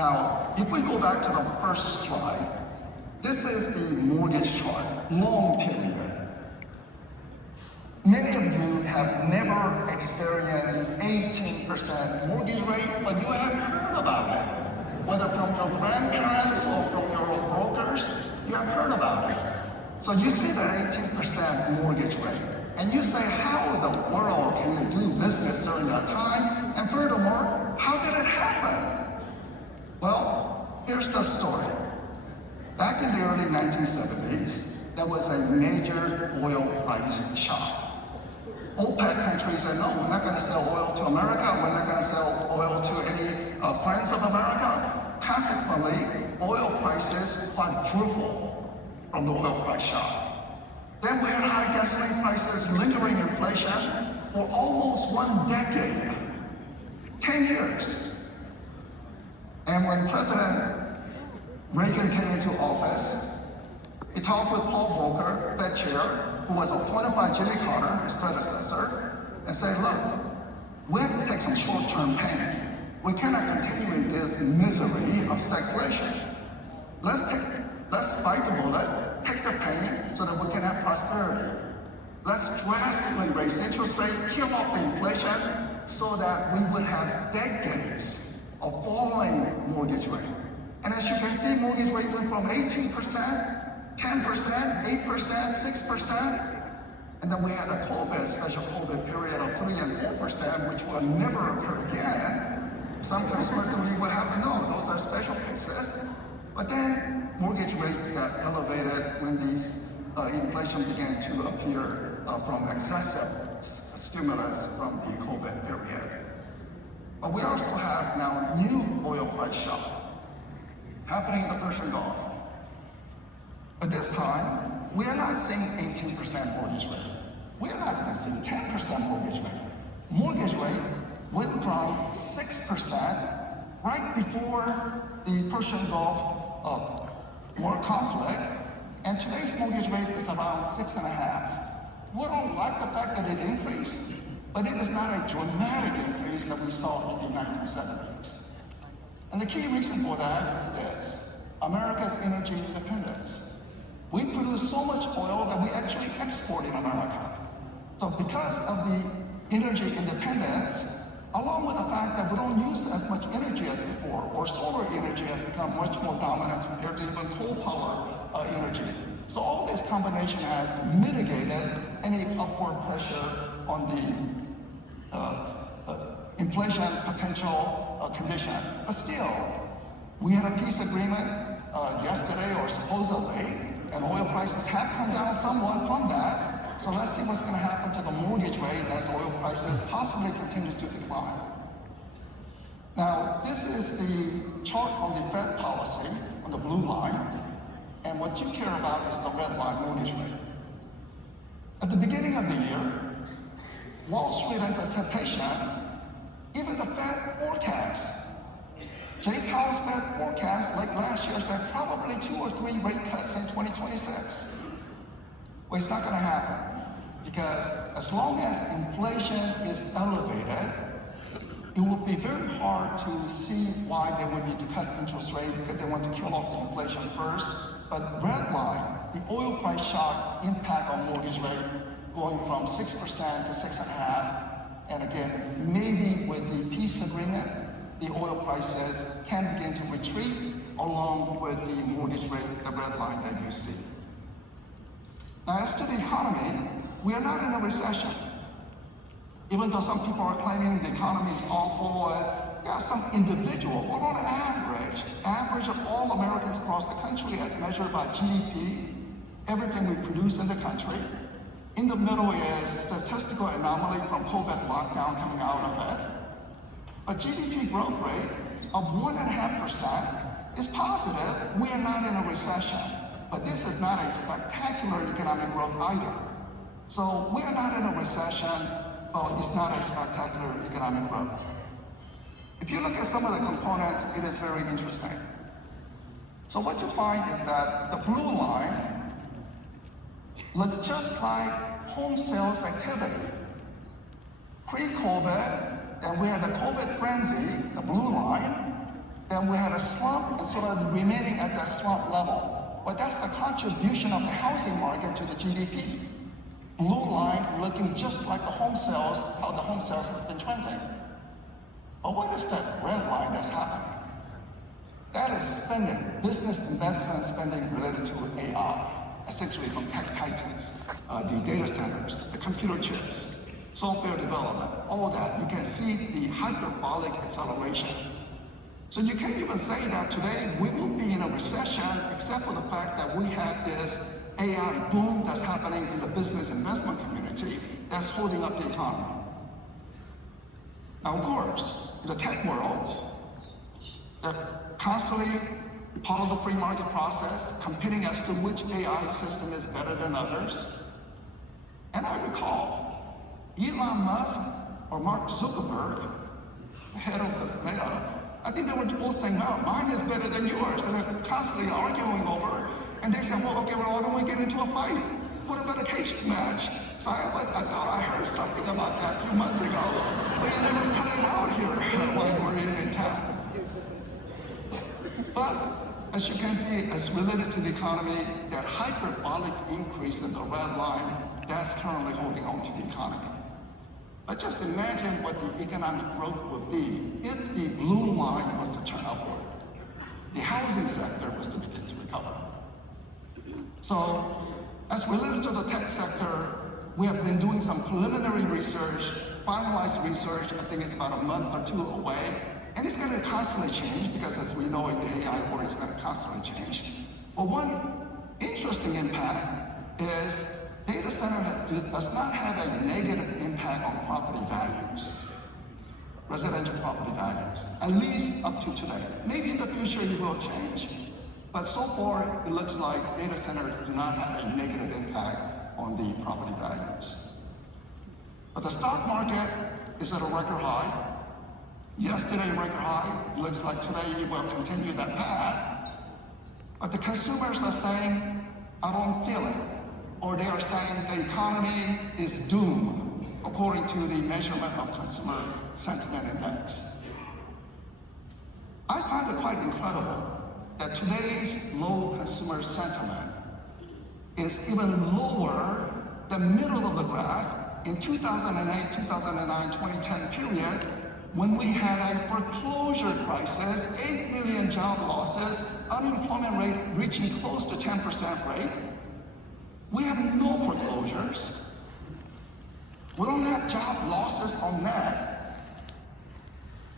Now, if we go back to the first slide, this is the mortgage chart, long period. Many of you have never experienced 18% mortgage rate, but you have heard about it. Whether from your grandparents or from your brokers, you have heard about it. So you see that 18% mortgage rate, and you say, how in the world can you do business during that time? And furthermore, how did it happen? Well, here's the story. Back in the early 1970s, there was a major oil price shock. OPEC countries said, no, we're not going to sell oil to America. We're not going to sell oil to any friends of America. Consequently, oil prices quadrupled from the oil price shock. Then we had high gasoline prices, lingering inflation for almost 1 decade, 10 years. And when President Reagan came into office, he talked with Paul Volcker, Fed chair, who was appointed by Jimmy Carter, his predecessor, and said, look, we have to take some short-term pain. We cannot continue in this misery of stagflation. Let's bite the bullet, take the pain, so that we can have prosperity. Let's drastically raise interest rates, kill off the inflation, so that we would have decades of falling mortgage rate. And as you can see, mortgage rate went from 18%, 10%, 8%, 6%, and then we had a special COVID period of 3 and 4%, which will never occur again. Some consumers will have to know those are special cases. But then mortgage rates got elevated when these inflation began to appear from excessive stimulus from the COVID period. But we also have now new oil price shock happening in the Persian Gulf. But this time, we are not seeing 18% mortgage rate. We are not even seeing 10% mortgage rate. Mortgage rate went from 6% right before the Persian Gulf war conflict, and today's mortgage rate is around 6.5%. We don't like the fact that it increased, but it is not a dramatic increase that we saw in the 1970s. And the key reason for that is this: America's energy independence. We produce so much oil that we actually export in America. So because of the energy independence, along with the fact that we don't use as much energy as before, or solar energy has become much more dominant compared to even coal power energy. So all this combination has mitigated any upward pressure on the inflation potential condition. But still, we had a peace agreement yesterday, or supposedly, and oil prices have come down somewhat from that. So let's see what's going to happen to the mortgage rate as oil prices possibly continue to decline. Now, this is the chart on the Fed policy on the blue line, and what you care about is the red line, mortgage rate. At the beginning of the year, Wall Street anticipation, even the Fed forecast, Jay Powell's Fed forecast late last year said probably 2 or 3 rate cuts in 2026. Well, it's not going to happen, because as long as inflation is elevated, it will be very hard to see why they would need to cut interest rate, because they want to kill off the inflation first. But red line, the oil price shock impact on mortgage rate going from 6% to 6.5%, and again, maybe with the peace agreement, the oil prices can begin to retreat along with the mortgage rate, the red line that you see. Now, as to the economy, we are not in a recession. Even though some people are claiming the economy is awful, some individual, but on average of all Americans across the country as measured by GDP, everything we produce in the country. In the middle is statistical anomaly from COVID lockdown coming out of it. But GDP growth rate of 1.5% is positive. We are not in a recession. But this is not a spectacular economic growth either. So we are not in a recession, but it's not a spectacular economic growth. If you look at some of the components, it is very interesting. So what you find is that the blue line looks just like home sales activity. Pre-COVID, and we had the COVID frenzy, the blue line, then we had a slump and sort of remaining at that slump level. But that's the contribution of the housing market to the GDP. Blue line looking just like the home sales, how the home sales has been trending. But what is that red line that's happening? That is spending, business investment spending related to AI, essentially from tech titans, the data centers, the computer chips, software development, all that. You can see the hyperbolic acceleration. So you can't even say that today we will be in a recession except for the fact that we have this AI boom that's happening in the business investment community that's holding up the economy. Now, of course, in the tech world, they're constantly part of the free market process, competing as to which AI system is better than others. And I recall Elon Musk or Mark Zuckerberg, the head of the Meta, I think they were both saying, no, mine is better than yours. And they're constantly arguing over it. And they said, well, okay, well, why don't we get into a fight? What about a cage match? So I thought I heard something about that a few months ago, but it never played out here while we're in town. But as you can see, as related to the economy, that hyperbolic increase in the red line, that's currently holding on to the economy. But just imagine what the economic growth would be if the blue line was to turn upward. The housing sector was to begin to recover. So, as related to the tech sector, we have been doing some preliminary research, finalized research. I think it's about a month or two away. And it's going to constantly change because, as we know, in the AI world, it's going to constantly change. But one interesting impact is data center does not have a negative impact on property values, residential property values, at least up to today. Maybe in the future it will change, but so far it looks like data centers do not have a negative impact on the property values. But the stock market is at a record high. Yesterday, record high. Looks like today it will continue that path. But the consumers are saying, I don't feel it. Or they are saying the economy is doomed, according to the measurement of consumer sentiment index. I find it quite incredible that today's low consumer sentiment is even lower than middle of the graph in 2008, 2009, 2010 period, when we had a foreclosure crisis, 8 million job losses, unemployment rate reaching close to 10% rate. We have no foreclosures. We don't have job losses on that.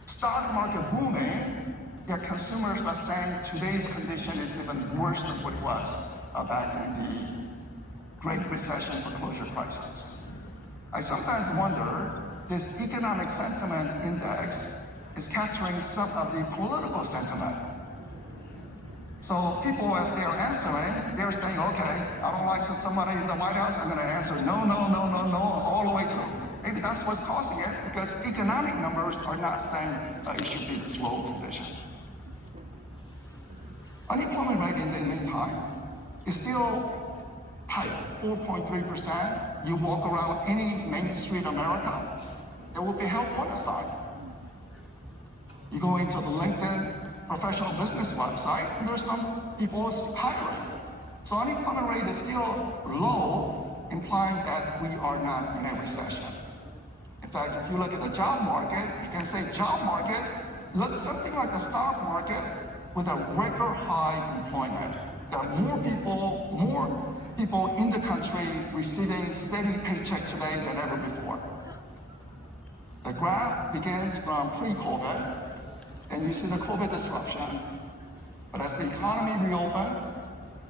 Stock market booming, yet consumers are saying today's condition is even worse than what it was back in the Great Recession foreclosure crisis. I sometimes wonder, this economic sentiment index is capturing some of the political sentiment. So people, as they are answering, they're saying, okay, I don't like somebody in the White House, I'm gonna answer no, no, no, no, no, all the way through. Maybe that's what's causing it, because economic numbers are not saying it should be this low condition. Unemployment rate in the meantime is still tight, 4.3%. You walk around any Main Street America, there will be help on the side. You go into the LinkedIn professional business website, and there's some people hiring. So unemployment rate is still low, implying that we are not in a recession. In fact, if you look at the job market, you can say job market looks something like the stock market with a record high employment. There are more people in the country receiving steady paycheck today than ever before. The graph begins from pre-COVID, and you see the COVID disruption. But as the economy reopened,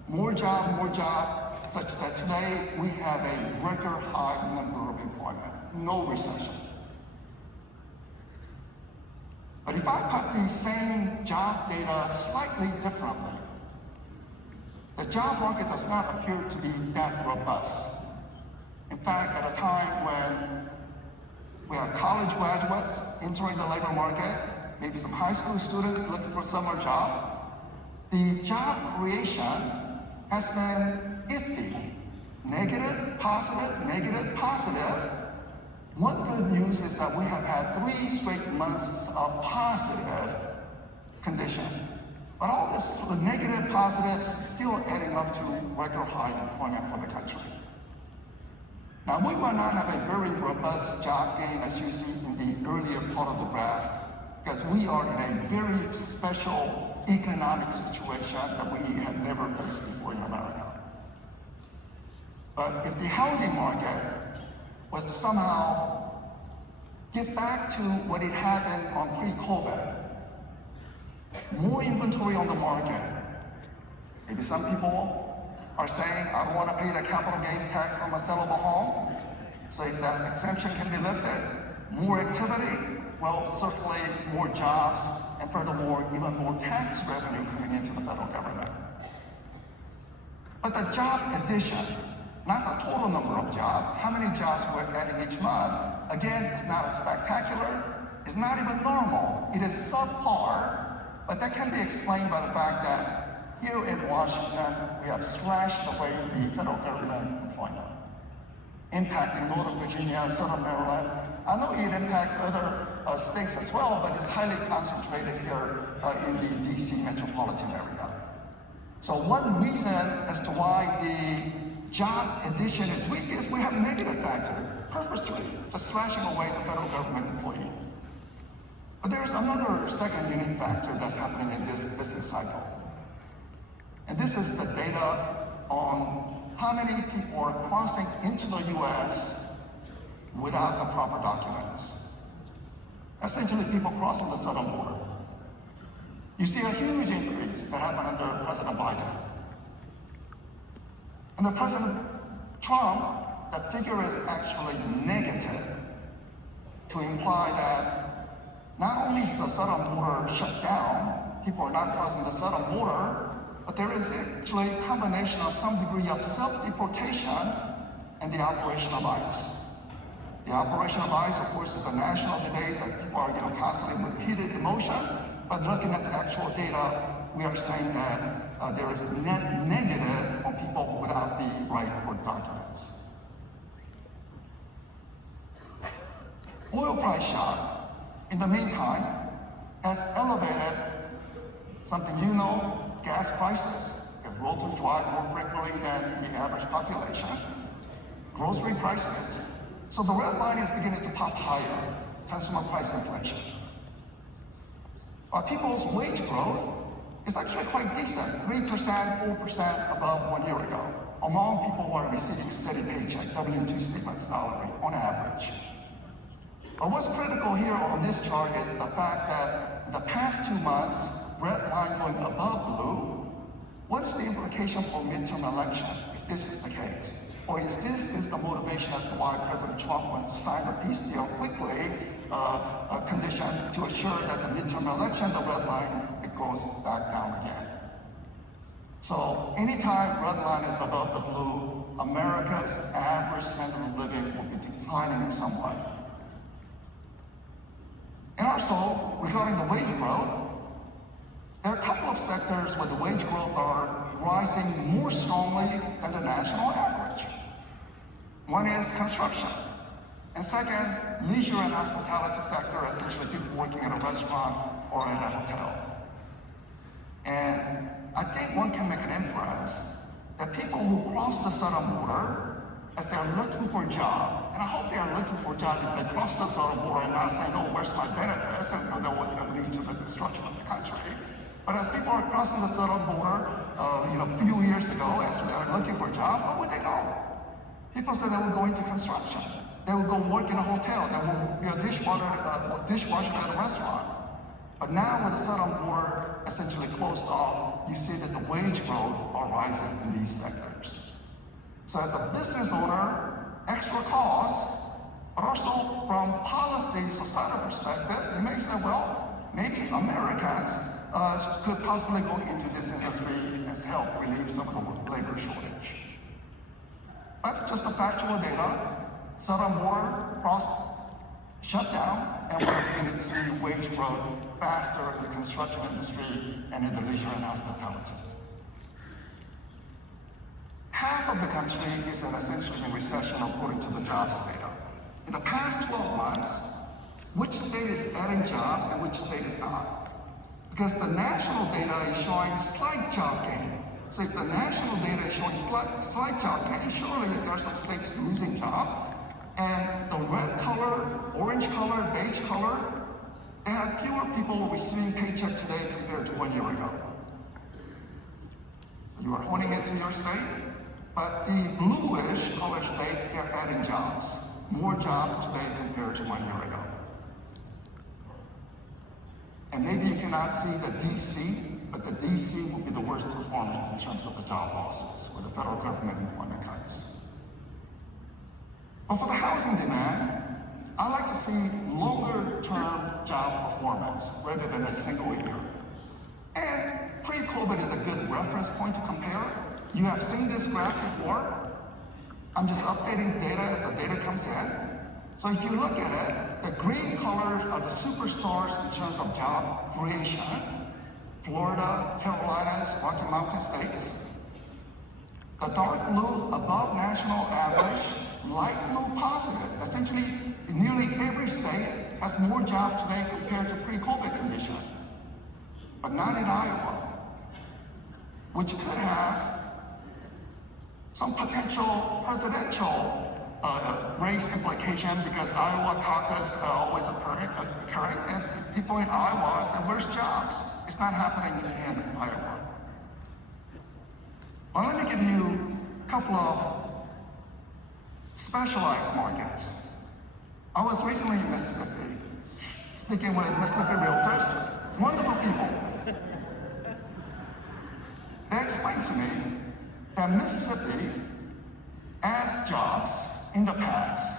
more job, such that today we have a record high number of employment, no recession. But if I put the same job data slightly differently, the job market does not appear to be that robust. In fact, at a time when we have college graduates entering the labor market, maybe some high school students looking for summer job, the job creation has been iffy. Negative, positive, negative, positive. One good news is that we have had 3 straight months of positive. condition. But all this the negative positives still adding up to record high employment for the country. Now, we will not have a very robust job gain as you see in the earlier part of the graph, because we are in a very special economic situation that we have never faced before in America. But if the housing market was to somehow get back to what it had been on pre-COVID, more inventory on the market, maybe some people are saying, I don't want to pay the capital gains tax from a sellable home. So if that exemption can be lifted, more activity, well, certainly more jobs, and furthermore, even more tax revenue coming into the federal government. But the job addition, not the total number of jobs, how many jobs we're adding each month, again, is not as spectacular, it's not even normal. It is subpar, but that can be explained by the fact that here in Washington, we have slashed away the federal government employment, impacting Northern Virginia, Southern Maryland. I know it impacts other states as well, but it's highly concentrated here in the DC metropolitan area. So one reason as to why the job addition is weak is we have negative factor, purposely, just slashing away the federal government employee. But there's another second unique factor that's happening in this business cycle. And this is the data on how many people are crossing into the US without the proper documents. Essentially, people crossing the southern border. You see a huge increase that happened under President Biden. Under President Trump, that figure is actually negative, to imply that not only is the southern border shut down, people are not crossing the southern border, but there is actually a combination of some degree of self-deportation and the operation of ICE. The operation of ICE, of course, is a national debate that people are constantly with heated emotion, but looking at the actual data, we are saying that there is net negative on people without the right work documents. Oil price shock, in the meantime, has elevated something gas prices. Realtors drive more frequently than the average population. Grocery prices. So the red line is beginning to pop higher, consumer price inflation. People's wage growth is actually quite decent, 3%, 4% above 1 year ago, among people who are receiving steady paycheck, W-2 statement salary on average. But what's critical here on this chart is the fact that in the past 2 months, red line going above blue, what's the implication for midterm election if this is the case? Or is this the motivation as to why President Trump wants to sign a peace deal quickly, a condition to assure that the midterm election, the red line, it goes back down again. So anytime red line is above the blue, America's average standard of living will be declining somewhat. And also, regarding the wage growth, there are a couple of sectors where the wage growth are rising more strongly than the national average. One is construction. And second, leisure and hospitality sector, essentially people working at a restaurant or in a hotel. And I think one can make an inference that people who cross the southern border as they're looking for a job, and I hope they are looking for a job if they cross the southern border and not saying, oh, where's my benefits? And that would lead to the destruction of the country. But as people are crossing the southern border, a few years ago, as they are looking for a job, where would they go? People said they would go into construction. They would go work in a hotel. They would be a dishwasher at a restaurant. But now with the southern border essentially closed off, you see that the wage growth are rising in these sectors. So as a business owner, extra costs, but also from policy, societal perspective, you may say, well, maybe Americans could possibly go into this industry and help relieve some of the labor shortage. But just the factual data, southern border shut down, and we're beginning to see wage growth faster in the construction industry and in the leisure and hospitality. Half of the country is essentially in recession according to the jobs data. In the past 12 months, which state is adding jobs and which state is not? Because the national data is showing slight job gain. So if the national data is showing slight job gain, surely there are some states losing jobs. And the red color, orange color, beige color, they have fewer people receiving paycheck today compared to 1 year ago. You are honing it to your state, but the bluish color state, they're adding jobs. More jobs today compared to 1 year ago. And maybe you cannot see the DC, but the DC will be the worst performing in terms of the job losses with the federal government employment cuts. But for the housing demand, I like to see longer-term job performance rather than a single year. And pre-COVID is a good reference point to compare. You have seen this graph before. I'm just updating data as the data comes in. So if you look at it, the green colors are the superstars in terms of job creation. Florida, Carolinas, Rocky Mountain states. The dark blue above national average, light blue positive. Essentially, nearly every state has more jobs today compared to pre-COVID condition. But not in Iowa, which could have some potential presidential race implication because Iowa caucus are always occurring, and people in Iowa say, where's jobs? It's not happening in Iowa. Well, let me give you a couple of specialized markets. I was recently in Mississippi, speaking with Mississippi Realtors, wonderful people. They explained to me that Mississippi adds jobs in the past,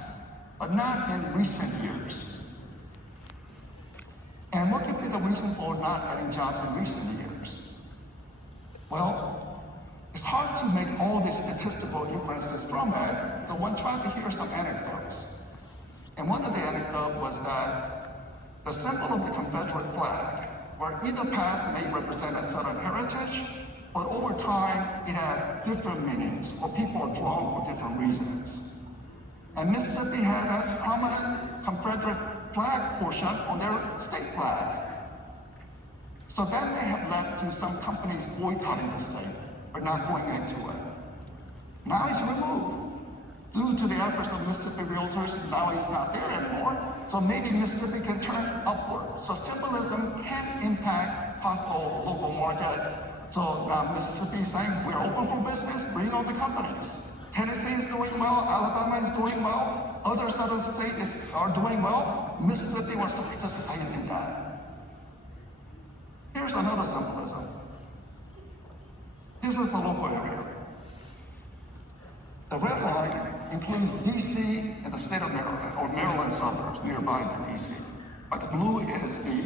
but not in recent years. And what could be the reason for not adding jobs in recent years? Well, it's hard to make all these statistical inferences from it, so one tried to hear some anecdotes. And one of the anecdotes was that the symbol of the Confederate flag, where in the past may represent a certain heritage, but over time it had different meanings, or people are drawn for different reasons. And Mississippi had a prominent Confederate flag portion on their state flag. So that may have led to some companies boycotting the state, or not going into it. Now it's removed. Due to the efforts of Mississippi Realtors, now it's not there anymore, so maybe Mississippi can turn upward. So symbolism can impact possible local market. So now Mississippi is saying, we're open for business, bring on the companies. Tennessee is doing well, Alabama is doing well, other southern states are doing well. Mississippi wants to participate in that. Here's another symbolism. This is the local area. The red line includes DC and the state of Maryland, or Maryland suburbs nearby to DC. But the blue is the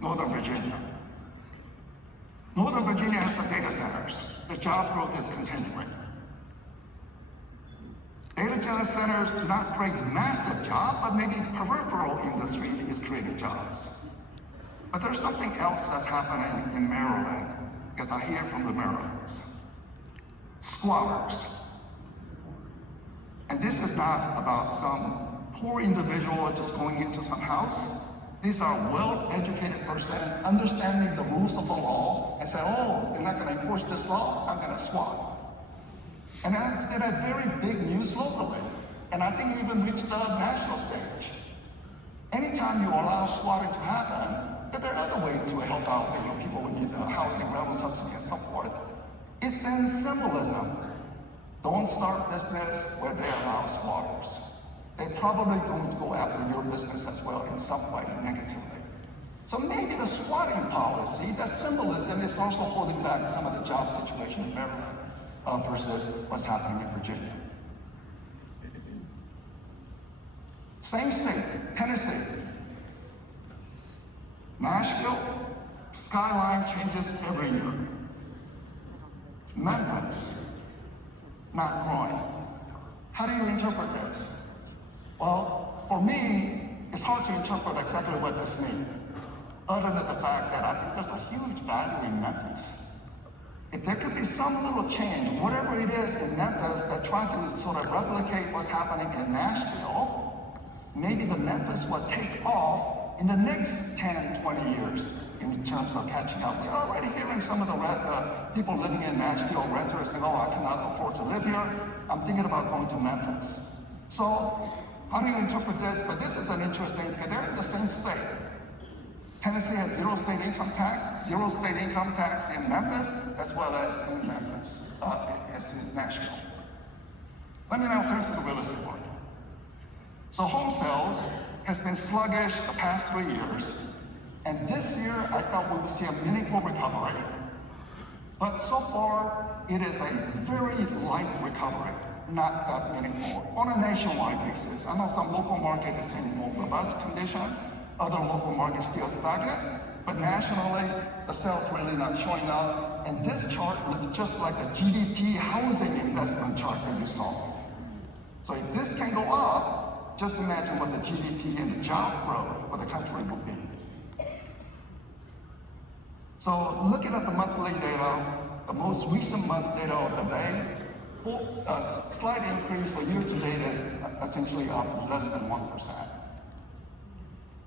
Northern Virginia. Northern Virginia has the data centers. The job growth is continuing. Data centers do not create massive jobs, but maybe peripheral industry is creating jobs. But there's something else that's happening in Maryland, because I hear from the Marylanders. Squatters. And this is not about some poor individual just going into some house. These are well-educated person understanding the rules of the law and say, oh, they're not going to enforce this law, I'm going to squat. And that's been a very big news locally. And I think it even reached the national stage. Anytime you allow squatting to happen, but there are other ways to help out people who need housing, rental subsidy, and so forth. It sends symbolism. Don't start business where they allow squatters. They're probably going to go after your business as well in some way negatively. So maybe the squatting policy, that symbolism is also holding back some of the job situation in Maryland versus what's happening in Virginia. Same state, Tennessee. Nashville, skyline changes every year. Memphis, not growing. How do you interpret this? Well, for me, it's hard to interpret exactly what this means, other than the fact that I think there's a huge value in Memphis. If there could be some little change, whatever it is in Memphis that tries to sort of replicate what's happening in Nashville, maybe the Memphis will take off in the next 10, 20 years. in terms of catching up. We're already hearing some of the people living in Nashville, renters, saying, oh, I cannot afford to live here. I'm thinking about going to Memphis. So how do you interpret this? But this is an interesting, because they're in the same state. Tennessee has zero state income tax in Memphis, as well as in Memphis, as in Nashville. Let me now turn to the real estate market. So home sales has been sluggish the past 3 years, and this year I thought we would see a meaningful recovery. But so far, it is a very light recovery, not that meaningful. On a nationwide basis, I know some local market is seeing more robust condition, other local markets still stagnant, but nationally, the sales really not showing up. And this chart looks just like the GDP housing investment chart that you saw. So if this can go up, just imagine what the GDP and the job growth for the country will be. So looking at the monthly data, the most recent month's data of the Bay, a slight increase, so year to date is essentially up less than 1%.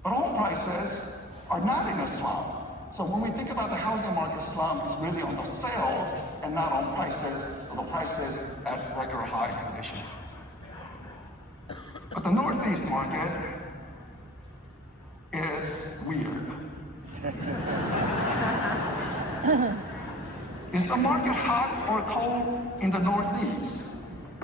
But home prices are not in a slump. So when we think about the housing market slump, it's really on the sales and not on prices, or the prices at record high condition. But the Northeast market is weird. Is the market hot or cold in the Northeast?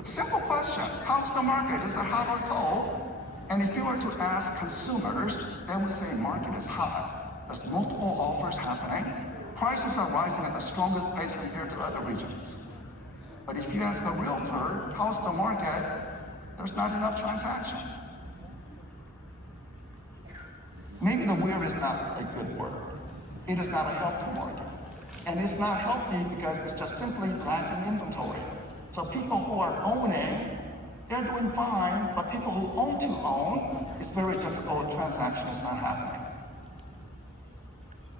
Simple question. How's the market? Is it hot or cold? And if you were to ask consumers, they would say market is hot. There's multiple offers happening. Prices are rising at the strongest pace compared to other regions. But if you ask a realtor, how's the market? There's not enough transaction. Maybe the weird is not a good word. It is not a healthy market. And it's not healthy because it's just simply lacking inventory. So people who are owning, they're doing fine, but people who own to own, it's very difficult, transaction is not happening.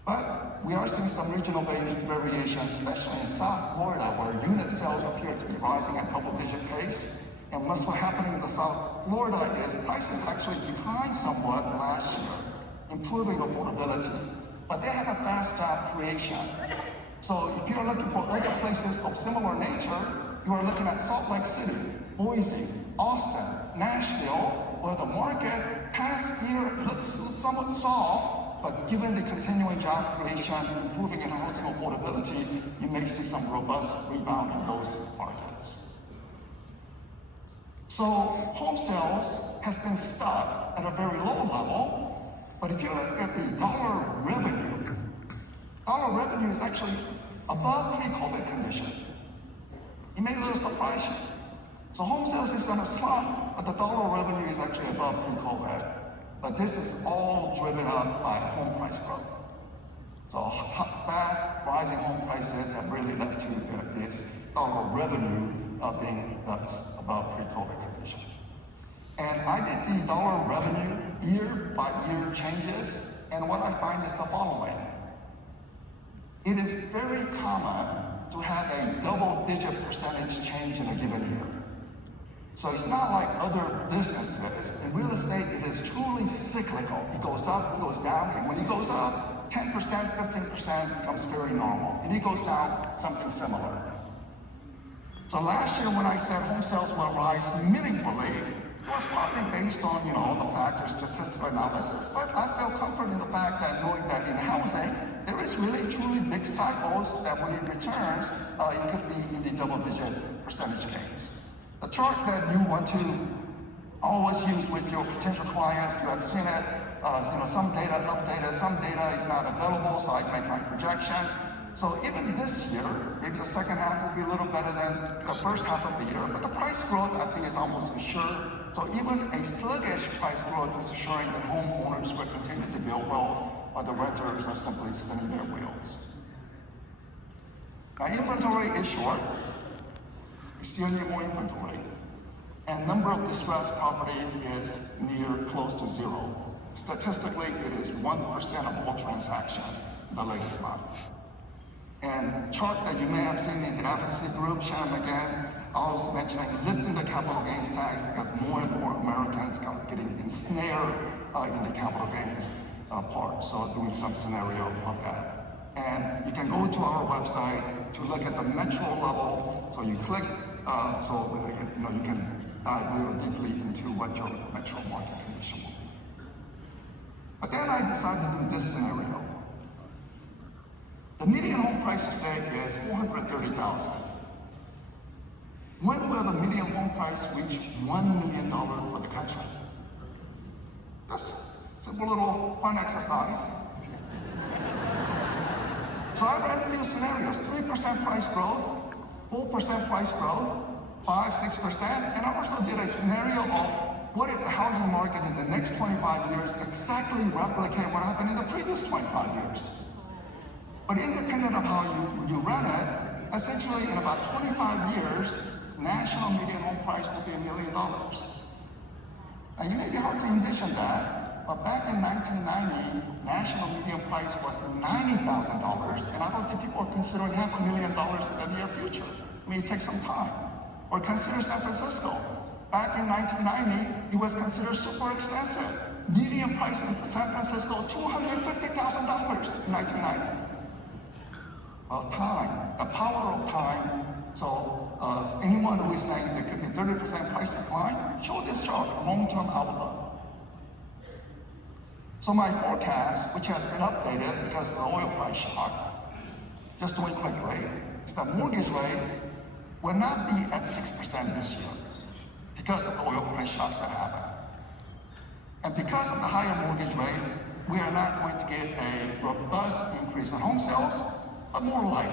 But we are seeing some regional variation, especially in South Florida, where unit sales appear to be rising at double-digit pace. And what's happening in the South Florida is prices actually declined somewhat last year, improving affordability. But they have a fast job creation. So if you're looking for other places of similar nature, you are looking at Salt Lake City, Boise, Austin, Nashville, where the market past year looks somewhat soft, but given the continuing job creation, improving in housing affordability, you may see some robust rebound in those markets. So home sales has been stuck at a very low level, but if you look at the dollar revenue is actually above pre-COVID condition. It may little surprise you. So home sales is on a slump, but the dollar revenue is actually above pre-COVID. But this is all driven up by home price growth. So fast rising home prices have really led to this dollar revenue being above pre-COVID condition. And I did the dollar revenue year by year changes, and what I find is the following. It is very common to have a double-digit percentage change in a given year. So it's not like other businesses. In real estate, it is truly cyclical. It goes up, it goes down, and when it goes up, 10%, 15% becomes very normal. And it goes down, something similar. So last year when I said home sales will rise meaningfully, it was partly based on, the fact of statistical analysis, but I felt comfort in the fact that knowing that in housing, there is really truly big cycles that when it returns, it could be in the double-digit percentage gains. The chart that you want to always use with your potential clients, you have seen it, some data updated, some data is not available, so I make my projections. So even this year, maybe the second half will be a little better than the first half of the year, but the price growth I think is almost assured. So even a sluggish price growth is assuring that homeowners will continue to build wealth, while the renters are simply spinning their wheels. Now inventory is short. We still need more inventory. And number of distressed property is near close to zero. Statistically, it is 1% of all transactions in the latest month. And chart that you may have seen in the advocacy group, Shannon again, I was mentioning lifting the capital gains tax because more and more Americans are getting ensnared in the capital gains. part, so doing some scenario of that. And you can go to our website to look at the metro level. So you click, you can dive a little deeply into what your metro market condition will be. But then I decided to do this scenario. The median home price today is $430,000. When will the median home price reach $1 million for the country? That's a simple little fun exercise. So I ran a few scenarios: 3% price growth, 4% price growth, 5-6%, and I also did a scenario of what if the housing market in the next 25 years exactly replicate what happened in the previous 25 years. But independent of how you run it, essentially in about 25 years, national median home price will be $1 million. Now, you may be hard to envision that, but back in 1990, national median price was $90,000, and I don't think people are considering $500,000 in the near future. I mean, it takes some time. Or consider San Francisco. Back in 1990, it was considered super expensive. Median price in San Francisco, $250,000 in 1990. Well, time, the power of time. So anyone who is saying there could be 30% price decline, show this chart, long-term outlook. So my forecast, which has been updated because of the oil price shock, just doing quickly, is that mortgage rate will not be at 6% this year because of the oil price shock that happened. And because of the higher mortgage rate, we are not going to get a robust increase in home sales, but more light.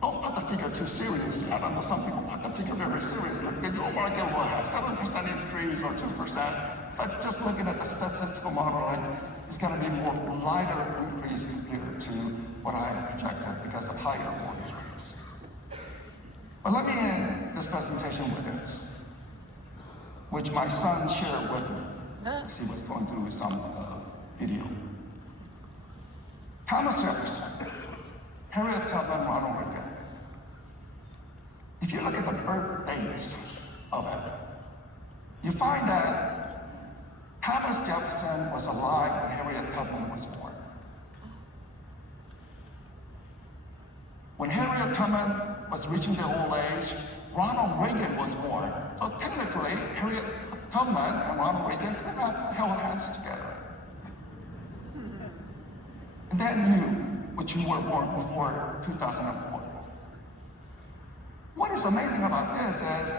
Don't put the figure too seriously. I don't know, some people put the figure very seriously. Your market will have 7% increase or 2%, but just looking at the statistical modeling, it's going to be more lighter increase compared to what I projected because of higher mortgage rates. But let me end this presentation with this, which my son shared with me as he was going through some video. Thomas Jefferson, Harriet Tubman, Ronald Reagan. If you look at the birth dates of it, you find that Thomas Jefferson was alive when Harriet Tubman was born. When Harriet Tubman was reaching the old age, Ronald Reagan was born. So technically, Harriet Tubman and Ronald Reagan could have held hands together. And then you, which you were born before 2004. What is amazing about this is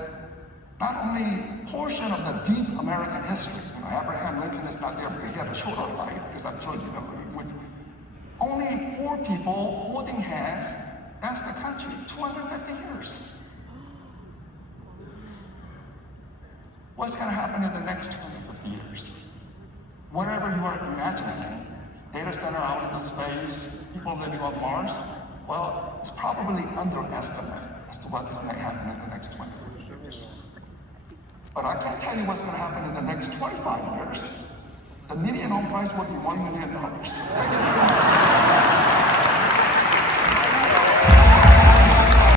not only portion of the deep American history, Abraham Lincoln is not there because he had a shorter life, because I'm sure you know, only 4 people holding hands, that's the country, 250 years. What's going to happen in the next 250 years? Whatever you are imagining, data center out into space, people living on Mars, well, it's probably underestimated as to what's going to happen in the next 20 years. But I can't tell you what's going to happen in the next 25 years. The median home price will be $1 million. Thank you very much.